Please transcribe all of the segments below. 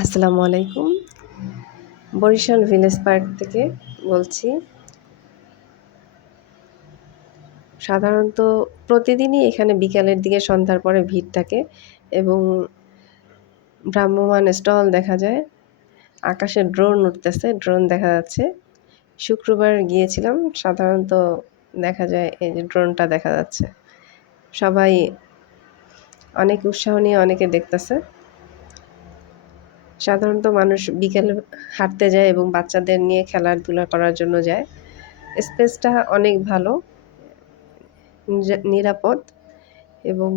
আসসালামু আলাইকুম। Barishal village park থেকে বলছি। সাধারণত প্রতিদিনই এখানে বিকালের দিকে সন্ধ্যার পরে ভিড় থাকে এবং ভ্রাম্যমান স্টল দেখা যায়। আকাশে ড্রোন উঠতেছে, ড্রোন দেখা যাচ্ছে। শুক্রবার গিয়েছিলাম, সাধারণত দেখা যায় এই যে ড্রোনটা দেখা যাচ্ছে। সবাই অনেক উৎসাহ নিয়ে অনেকে দেখতেছে। সাধারণত মানুষ বিকেলে হাঁটতে যায় এবং বাচ্চাদের নিয়ে খেলাধুলা করার জন্য যায়। স্পেসটা অনেক ভালো নিরাপদ এবং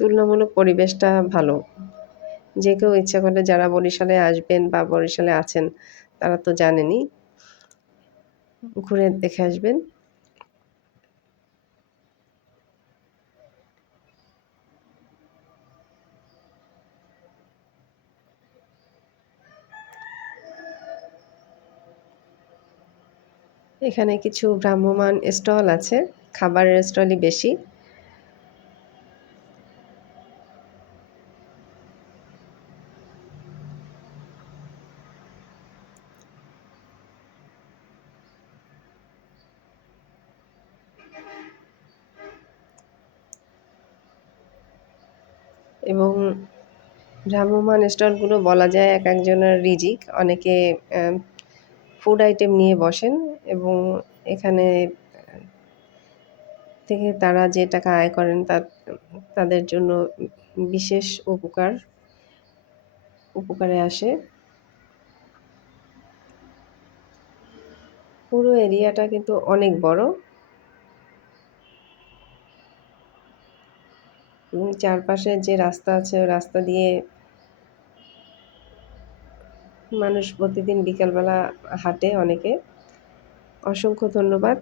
তুলনামূলক পরিবেশটা ভালো। যে কেউ ইচ্ছা করলে যারা বরিশালে আসবেন বা বরিশালে আছেন, তারা তো জানেনই। ঘুরে দেখে আসবেন। এখানে কিছু ভ্রাম্যমান স্টল আছে, খাবারের স্টলই বেশি। এবং ভ্রাম্যমান স্টলগুলো বলা যায় এক একজনের রিজিক। অনেকে ফুড আইটেম নিয়ে বসেন এবং এখানে, থেকে তারা যে টাকা আয় করেন তা, তাদের জন্য বিশেষ উপকার, উপকারে আসে। পুরো এরিয়াটা কিন্তু অনেক বড়। চারপাশে যে রাস্তা আছে, ওই রাস্তা দিয়ে মানুষ প্রতিদিন বিকালবেলা হাঁটে অনেকে। অসংখ্য ধন্যবাদ।